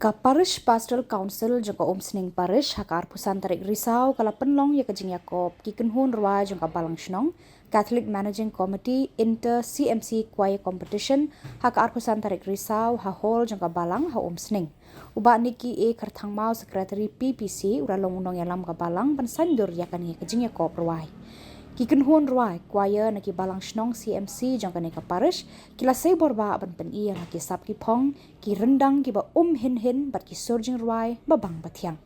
Ka Parish Pastoral Council jangka Sening Parish hakar pusan tarik risau kala penlong ya kajing Yakob kikenhun ruai jangka Balang Shnong Catholic Managing Committee Inter CMC Choir Competition hakar pusan tarik risau hahol jangka Balang Sening. Uba niki kertang mau Secretary PPC uralong undang yalam ka Balang pansandur yakani kajing Yakob ruai. Kikenhun ruai choir naki Balang Shnong CMC jangka neka parish kila sei borba ban pen iya naki sap ki pong ki rendang ki ba hin bat ki surjing ruai babang batiang.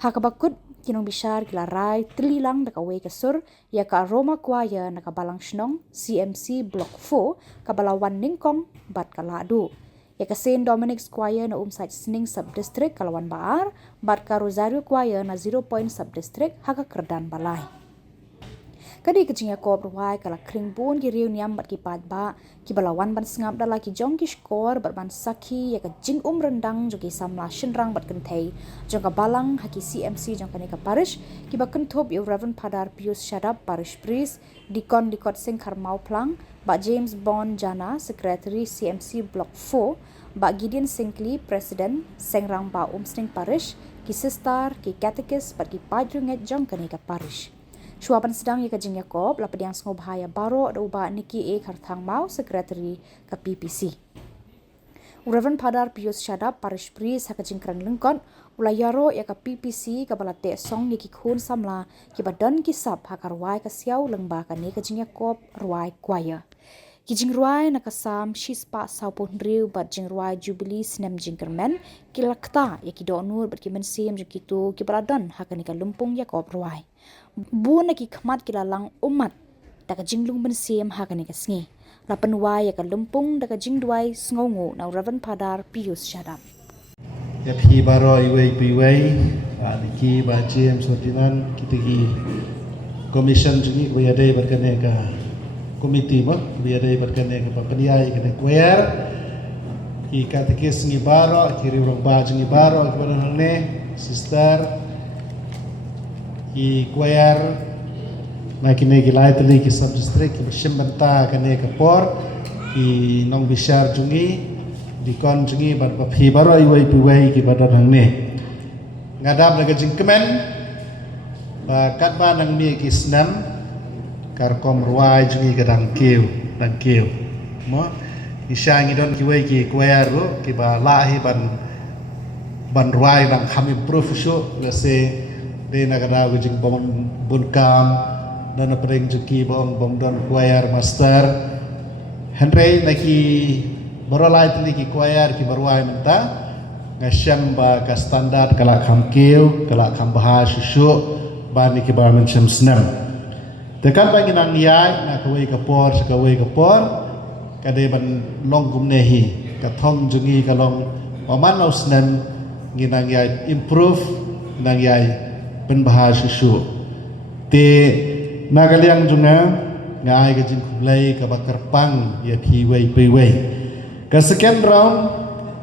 Hakabakut kinong bishar kila rai telilang daka wei kesur ya ka Roma choir naka Balang Shnong CMC Block 4 ka Balawan Ningkong bat kaladu. Ya ka Saint Dominic's choir na site Sening Sub-District Kalawan Baar bat ka Rosario choir na 0 Point Sub-District haka Kerdan Balai. Kadi kajing Yakob ruai kala kring bun ki riu niam bat ki padba ki Balawan ban sengap dala ki jong ki skor bat ban saki ya ka jing rendang jo ki samla shinrang bat kentai jong ka Balang haki CMC jong ka neka parish ki ba kentop yu Reverend Padar Pius Shadap parish priest dikon dikot sing karmau plang ba James Bond Jana secretary CMC block 4 ba Gideon Sinkli president sengrang ba Sening parish ki sister ki catechist bat ki padrunget jong ka neka parish. Suapan sedang ya kajing Yakob lapadiang sengob bahaya baro da uba niki kartang mau secretary ke PPC. Reverend Padar Pius Shadap parish priest hakajing kran lengkon ulayaro ya ke PPC ke balate song niki khun samla ki badan kisap hakarwai ka siau lengba ka ni kajing Yakob ruai choir. Kijing ruai nakasam shispa saupun riu bat jing ruai jubilee sinem jingkermen kilakta ya ki donur bat ki mensim jikitu ki baladan hakani ka lumpung Yakob ruai. Bu na ki khmat kilalang umat daga jinglung bensim hakani ka sngi lapan wai ya ka lumpung daga jingduai sngongo na Reverend Padar Pius Shadap. Ya phi baro iwei piwei niki ba James Sortinan kitigi commission jungi wayadai berkane ka komiti ba wayadai berkane ka papaniai kene choir ki katekis ngi baro kiri urang ba jungi baro ki badan ne sister ki choir na kine ki lai tali ki sub district ki shimbanta kane ka por ki nong bishar jungi dikon jungi bat phi baro iwei piwei ki badan ne ngadam daga jingkemen ba katba nang mi ki snam karkom ruai jungi ka dang keu mo isang idon ki wei ki choir ro ki ba lahi ban ruai nang kham improve sho lese de nagada jing bom bunkam dan apreng juki bom don choir master henry naki barolai tili ki choir ki baruai menta ngasham ba ka standard kala kham keu kala kham bahas shu ba ni ki ba mencham snam tekan ba nginang yai na kawai ka por sa kawai ka por kade ban long gumnehi ka thong jungi ka long paman ausnan nginang yai improve nang yai pen bahas shu te nagaliang junga ngai ka jing khulai ka bakar pang ya phi wei pe wei ka second round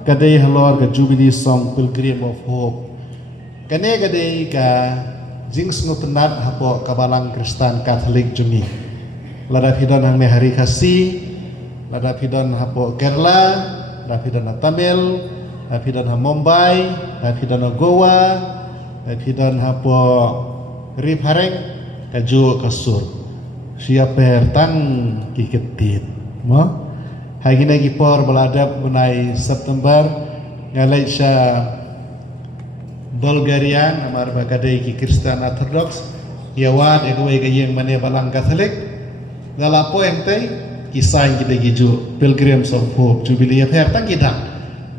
kade halor ka jubilee song pilgrim of hope kane kade ka jing snutenat hapo ka Balang Kristen Catholic jungi lada pidon hang me hari kasi lada pidon hapo Kerala lada pidon Tamil lada pidon ha Mumbai lada pidon Goa pidon hapo Ripareng kaju kasur siapa tang kiketit mo hari ini kipor beladap bunai September ngalai sya Bulgaria namar bakadai ki Kristen Orthodox yawan egoi ke yang mane Balang Catholic ngalapo ente kisah kita giju Pilgrims of Hope Jubilee affair tang kita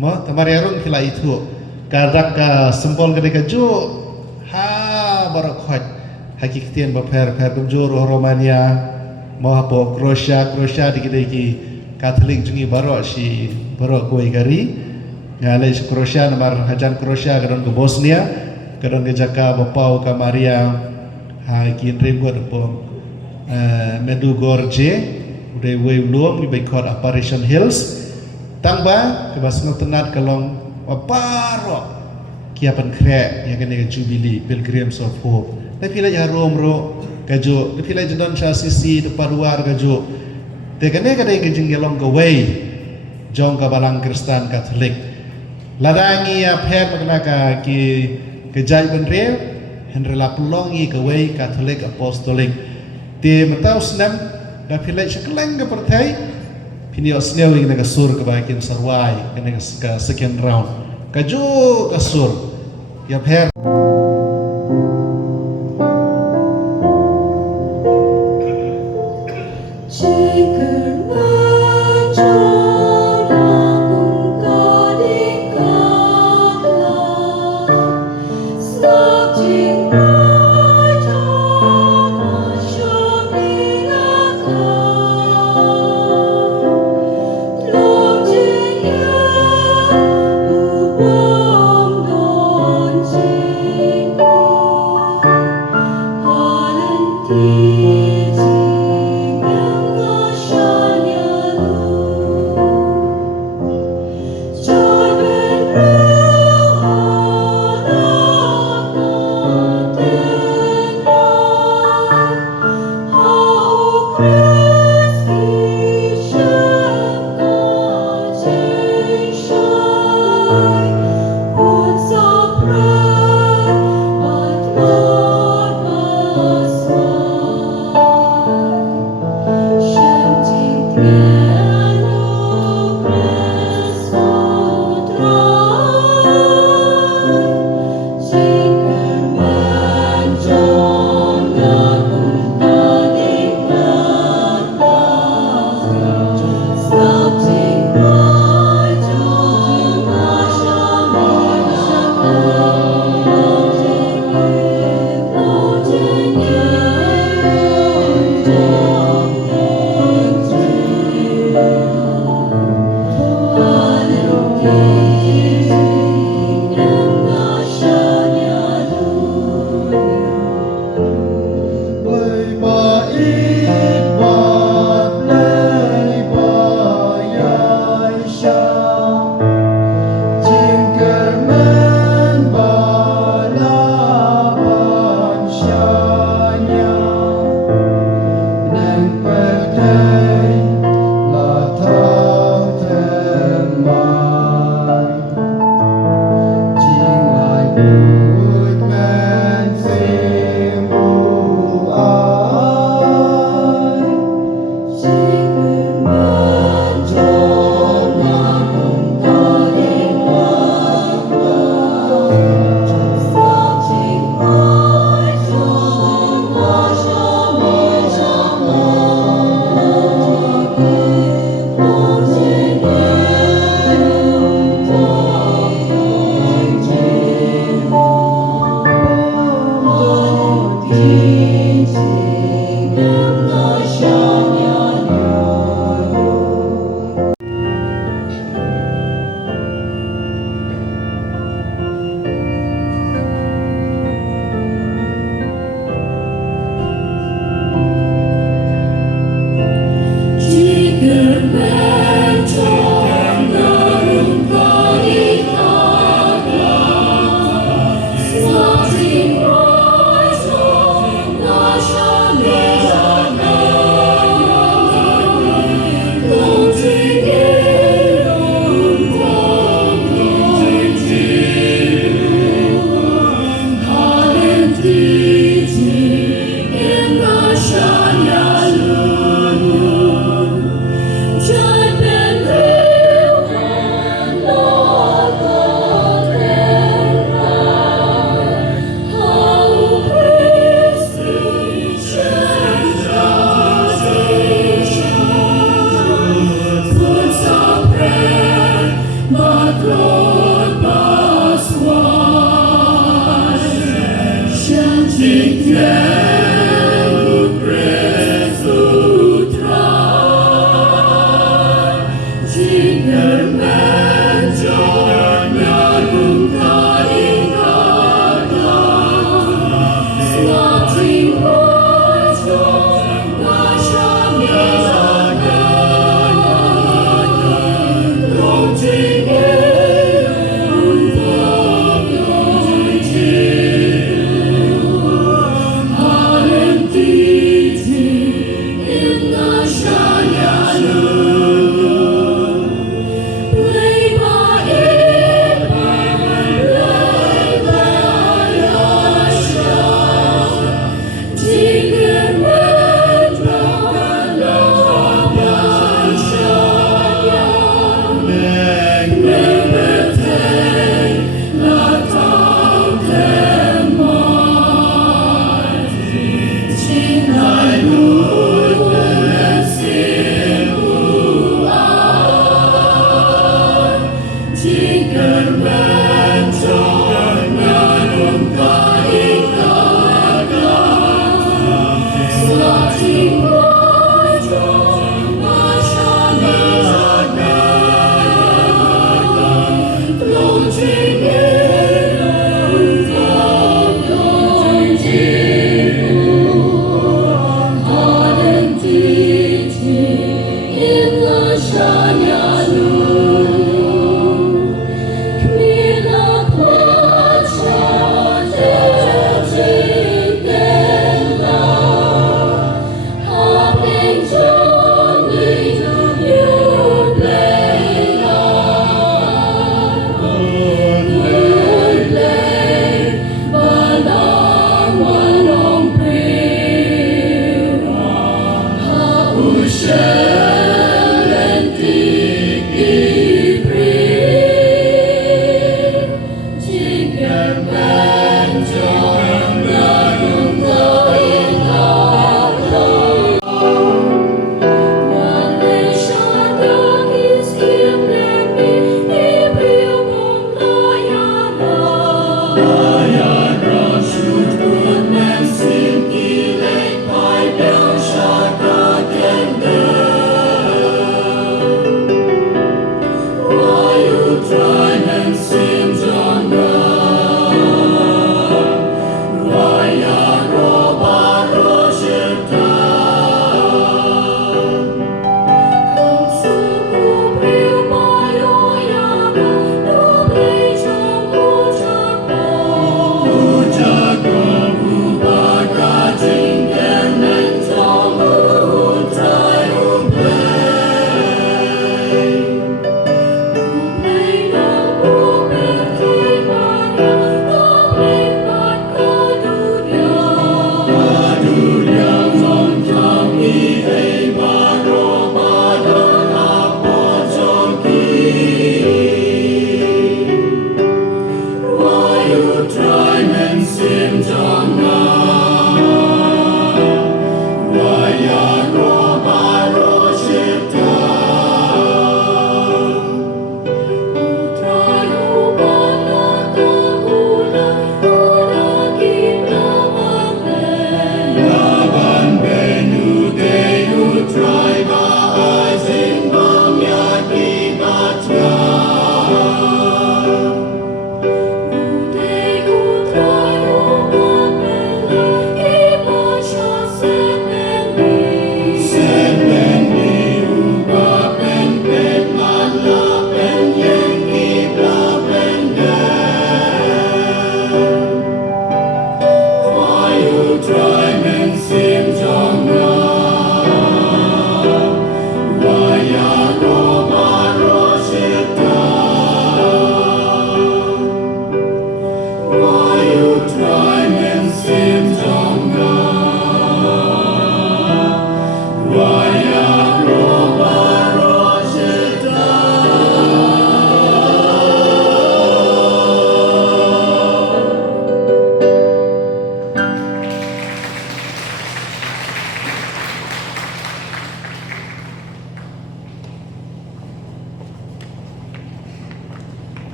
mo tamar yarung kila itu kadak ka sembol gede kaju ha barakhat hakiktian ba per jur Romania mo hapo Croatia digede ki Catholic jungi baro si baro koi gari ngalai si Croatia namar hajan Croatia kadon ke Bosnia kadon ke Jaka bapau ka Maria ha kin remgo depo Medugorje udai wei luom di baikot Apparition Hills tangba ke basno tenat kalong baparo kiapan kre yang kene Jubilee Pilgrims of Hope tapi la harom ro kajo tapi la jadon sha sisi de paruar kajo te kene kene ke jinggelong ke wei jong ka Balang Kristen Catholic ladangi ya pher magnaga ki kejai benre henrela pelongi ke wei Katolik Apostolik ti matau senam da pilai sekeleng ke pertai pini osneu ing naga sur ke bakin sarwai ke naga second round kaju ke sur ya pher Hãy subscribe cho kênh Ghiền Mì Gõ để không bỏ lỡ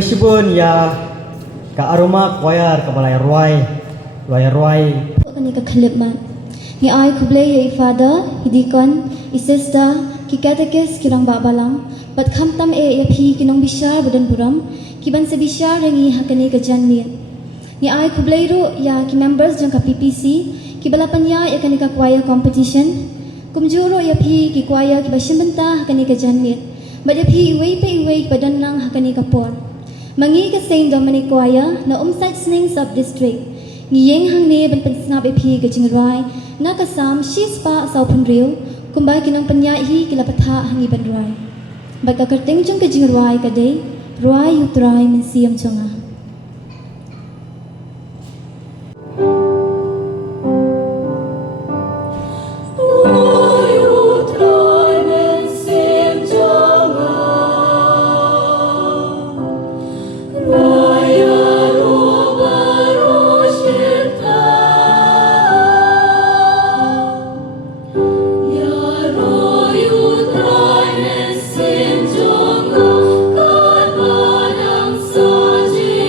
Kublesibun ya ka aroma choir ka balay roy Kani ka kalipman. Ni ay kublay ya ifada, hidikon, isesta, ki katekes kirang babalang, pat kamtam ya phi kinong bisyar budan buram, kiban sa bisyar rangi hakani ka janmit. Ni ay kublay ro ya ki members jang ka PPC, ki balapan ya kani ka choir competition, kumjuro ya phi ki choir ki basimbenta hakani ka janmit. But ya phi iway pa iway padan nang hakani ka por. Mangi ka Saint Dominic choir na umsite sning sub-district. Ngiyeng hang ni ban pansngap epi gajing rai na kasam shispa sa punriu kumbai kinang panyahi kilapatha hangi ban rai baga karteng jong gajing rai kadai rai utrai min siam chonga Sim Jong, God, Badang Saji.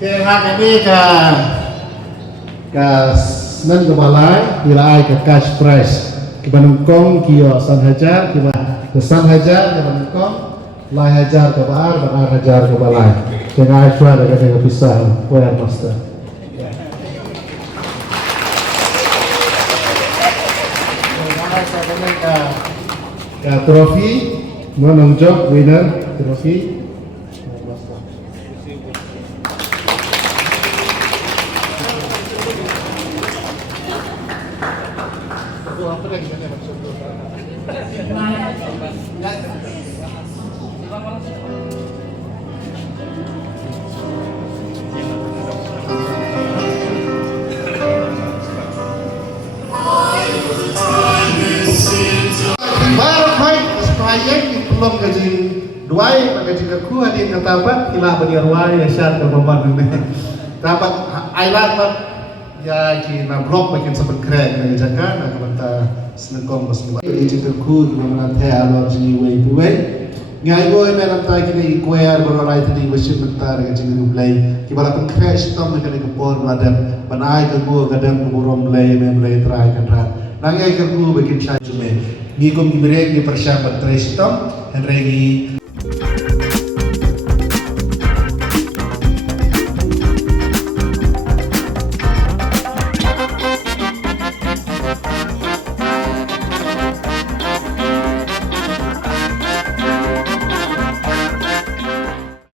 hak ini ka nan ke balai bila ai ke cash prize ke banungkong kio san hajar ke san hajar ke banungkong lai hajar ke bar hajar ke balai dengan ai suara dengan pisah poin master ka trofi menonjok winner trofi belum gaji dua, gaji aku hadir katapat ilah beriarwai asyad kebaban ini. Dapat ailat ya kina blok makin sempat keren dari Jakarta, nak kata senengkong bersama. Gaji aku mana teh alor sini way buai. Ngai boy meram tai kini kuayar berorai tadi worship mentar gaji mulai. Kibala pun keren sitom mereka ni kepor meladan. Panai kebu kadang keburom mulai terai kan. Nangai kebu bikin syai jume. Ni kum gibrek ni persiapan tres sitom. Henry